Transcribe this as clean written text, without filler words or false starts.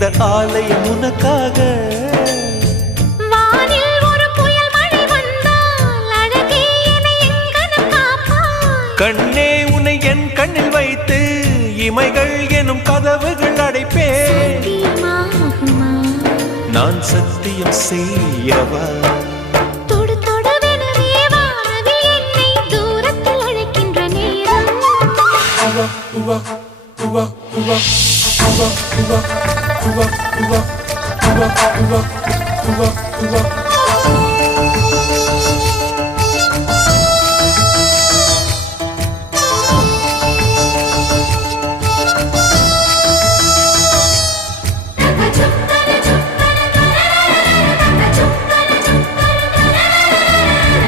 இந்த ஆலயம் உனக்காக. வானில் ஒரு புயல் மழை வந்தால் அழகே என்னை எங்கனம் காப்பாய். கண்ணே உன்னை என் கண்ணில் வைத்து இமைகள் எனும் கதவுகள் அடைப்பேன். சத்தியமாகுமா? நான் சத்தியம் செய்யவா? தொடு தொடுவெனவே வானவில் என்னை தூரத்தில் அழைக்கின்ற நேரம். Uva, uva, uva, uva, uva, uva, uva, uva, uva.